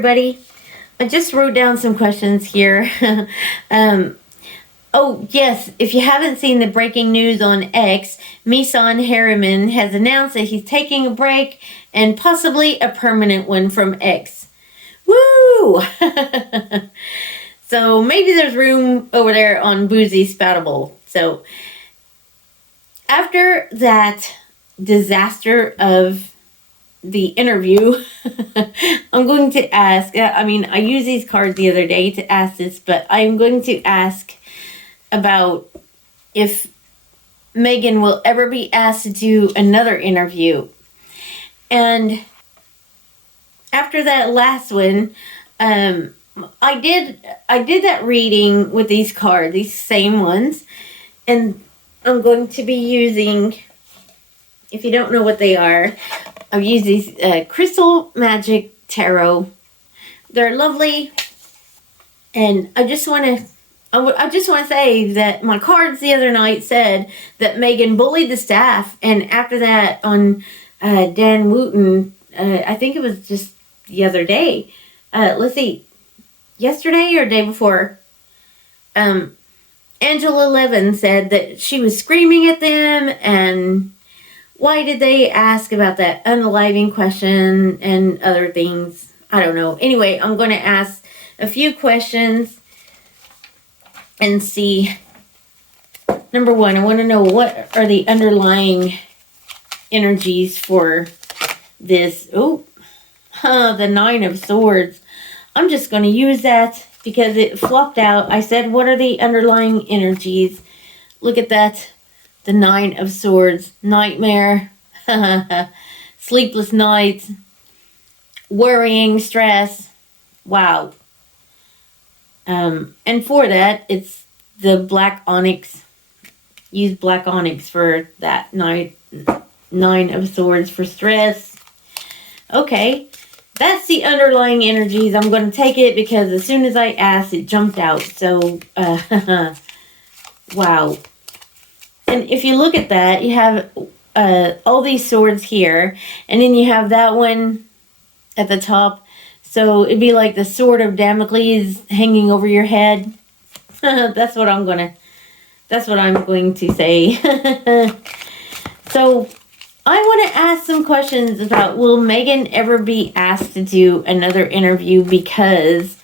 everybody. I just wrote down some questions here. Oh, yes, if you haven't seen the breaking news on X, Meghan Harriman has announced that he's taking a break and possibly a permanent one from X. Woo! So maybe there's room over there on Boozy Spoutable. So after that disaster of the interview, I'm going to ask, I used these cards the other day to ask this, but I'm going to ask about if Meghan will ever be asked to do another interview. And after that last one, I did that reading with these cards, these same ones, and I'm going to be using, if you don't know what they are, I've used these Crystal Magic Tarot. They're lovely, and I just want to say that my cards the other night said that Meghan bullied the staff, and after that on Dan Wooten, I think it was just the other day. Let's see, yesterday or day before, Angela Levin said that she was screaming at them, and why did they ask about that unaliving question and other things? I don't know. Anyway, I'm going to ask a few questions and see. Number one, I want to know what are the underlying energies for this. Oh, the Nine of Swords. I'm just going to use that because it flopped out. I said, what are the underlying energies? Look at that. The Nine of Swords. Nightmare. Sleepless nights. Worrying. Stress. Wow. And for that, it's the black onyx. Use black onyx for that Nine of Swords for stress. Okay. That's the underlying energies. I'm going to take it because as soon as I asked, it jumped out. So, wow. And if you look at that, you have all these swords here. And then you have that one at the top. So, it'd be like the sword of Damocles hanging over your head. That's what I'm going to say. So, I want to ask some questions about, will Meghan ever be asked to do another interview? Because,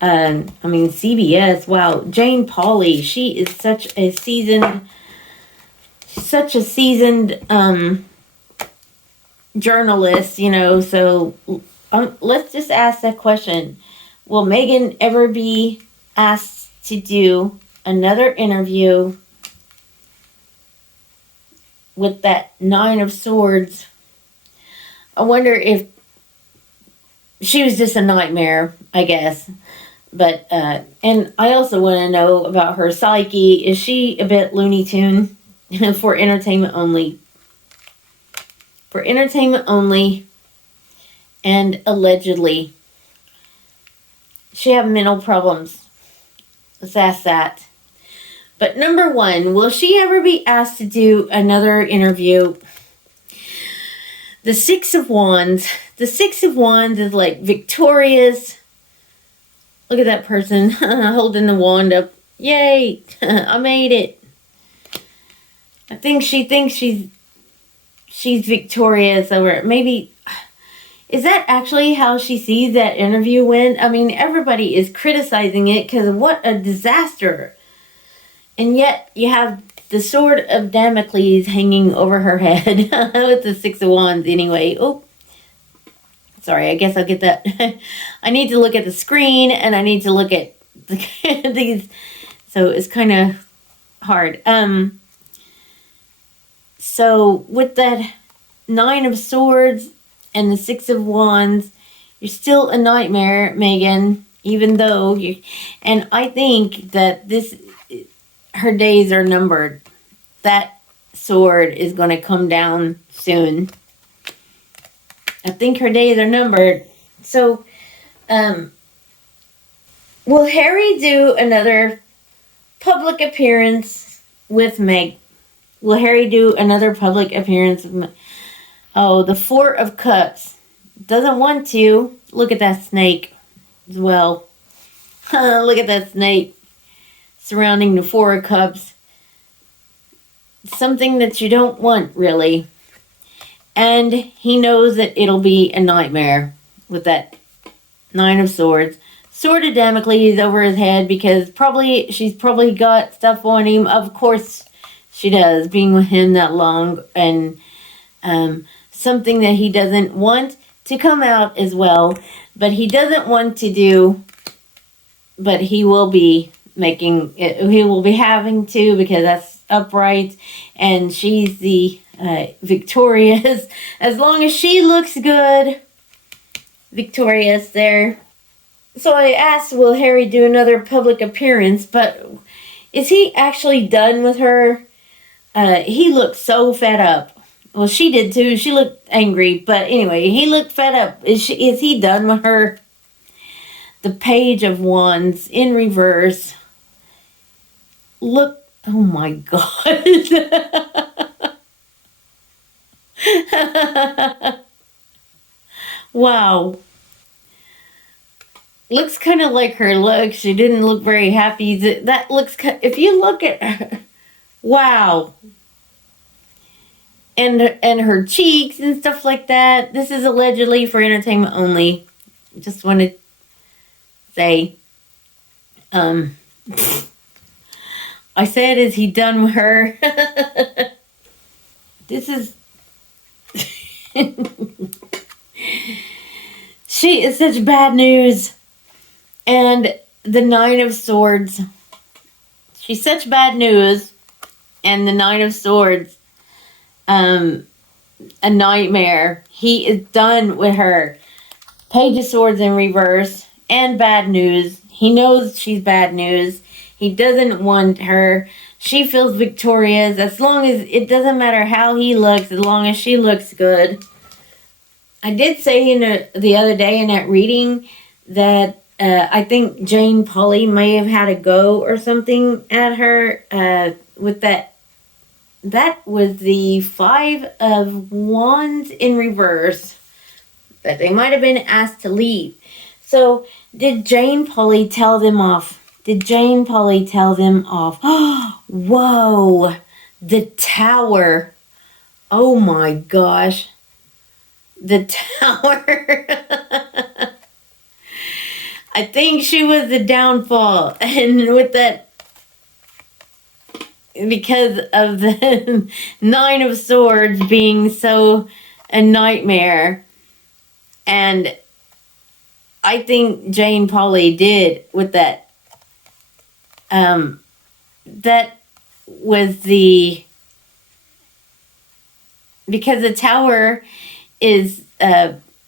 CBS, wow, Jane Pauley, she is such a seasoned journalist, so let's just ask that question. Will Meghan ever be asked to do another interview with that Nine of Swords? I wonder if she was just a nightmare, I guess. But, and I also want to know about her psyche. Is she a bit Looney Tune? For entertainment only. For entertainment only. And allegedly. She have mental problems. Let's ask that. But number one, will she ever be asked to do another interview? The Six of Wands. The Six of Wands is like victorious. Look at that person holding the wand up. Yay! I made it. I think she thinks she's victorious over it. Maybe, is that actually how she sees that interview went? Everybody is criticizing it because of what a disaster. And yet, you have the sword of Damocles hanging over her head with the Six of Wands anyway. Oh, sorry, I guess I'll get that. I need to look at the screen, and I need to look at these. So, it's kind of hard. So, with that Nine of Swords and the Six of Wands, you're still a nightmare, Meghan, even though you... And I think that her days are numbered. That sword is going to come down soon. I think her days are numbered. So, will Harry do another public appearance with Meg? Will Harry do another public appearance with Meg? Oh, the Four of Cups. Doesn't want to. Look at that snake. as well. Look at that snake surrounding the Four of Cups. Something that you don't want, really. And he knows that it'll be a nightmare with that Nine of Swords. Sword of Damocles over his head because she's probably got stuff on him. Of course she does, being with him that long. And something that he doesn't want to come out as well. But he doesn't want to do, but he will be making it, he will be having to, because that's upright. And she's the victorious. As long as she looks good, victorious there. So I asked, will Harry do another public appearance? But is he actually done with her? He looked so fed up. Well, she did too. She looked angry. But anyway, he looked fed up. Is he done with her? The Page of Wands in reverse. Look. Oh my God. Wow. Looks kind of like her look. She didn't look very happy. That looks, if you look at her, wow. And her cheeks and stuff like that. This is allegedly for entertainment only. Just want to say, I said, is he done with her? This is, she is such bad news. And the Nine of Swords. She's such bad news. And the Nine of Swords. A nightmare. He is done with her. Page of Swords in reverse. And bad news. He knows she's bad news. He doesn't want her. She feels victorious. As long as, it doesn't matter how he looks, as long as she looks good. I did say the other day in that reading that I think Jane Pauley may have had a go or something at her with that. That was the Five of Wands in reverse. That they might have been asked to leave. So, did Jane Pauley tell them off? Did Jane Pauley tell them off? Oh, whoa. The Tower. Oh my gosh. The Tower. I think she was the downfall. And with that, because of the Nine of Swords being so a nightmare. And I think Jane Pauley did with that. That was because the Tower is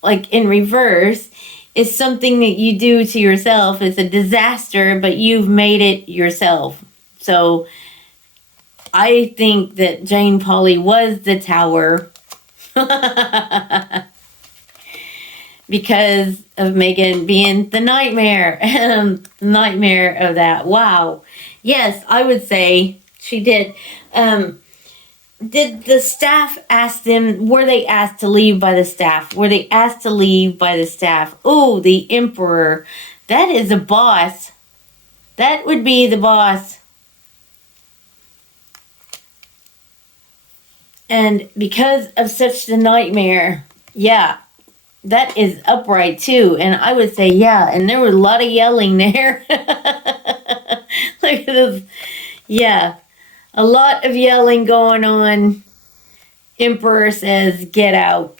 like in reverse, is something that you do to yourself. It's a disaster, but you've made it yourself. So I think that Jane Pauley was the Tower because of Meghan being the nightmare. Nightmare of that. Wow. Yes, I would say she did. Did the staff ask them, were they asked to leave by the staff? Were they asked to leave by the staff? Oh, the Emperor. That is a boss. That would be the boss. And because of such the nightmare, yeah, that is upright too. And I would say, yeah, and there was a lot of yelling there. Look at this. Yeah, a lot of yelling going on. Emperor says, get out.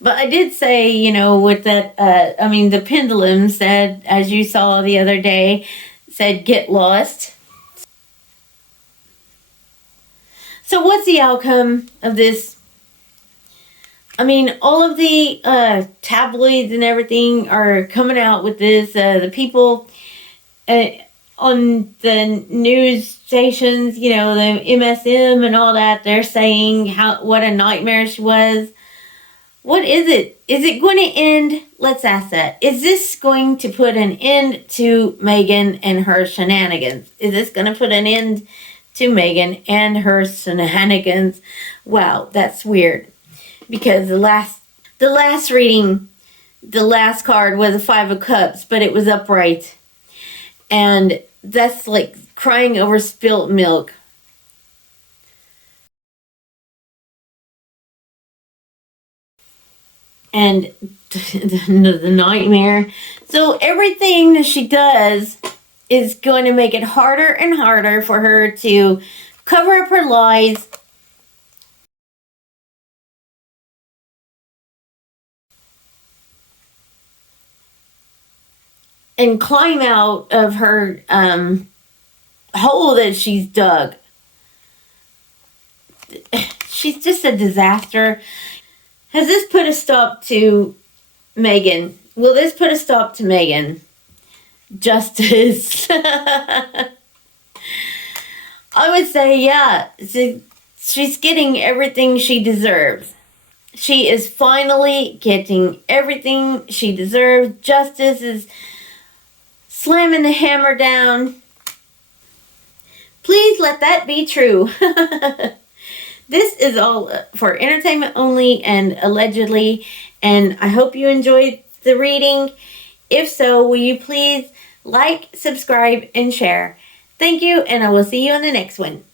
But I did say, with that, the pendulum said, as you saw the other day, said, get lost. So what's the outcome of this? All of the tabloids and everything are coming out with this. The people on the news stations, the MSM and all that, they're saying what a nightmare she was. What is it? Is it going to end? Let's ask that. Is this going to put an end to Meghan and her shenanigans? Is this going to put an end to Meghan and her shenanigans? Wow, that's weird. Because the last reading the last card was a Five of Cups, but it was upright. And that's like crying over spilt milk. And the nightmare. So everything that she does is going to make it harder and harder for her to cover up her lies and climb out of her hole that she's dug. She's just a disaster. Has this put a stop to Meghan? Will this put a stop to Meghan? Justice. I would say, yeah. She's getting everything she deserves. She is finally getting everything she deserves. Justice is slamming the hammer down. Please let that be true. This is all for entertainment only and allegedly, and I hope you enjoyed the reading. If so, will you please like, subscribe, and share? Thank you, and I will see you on the next one.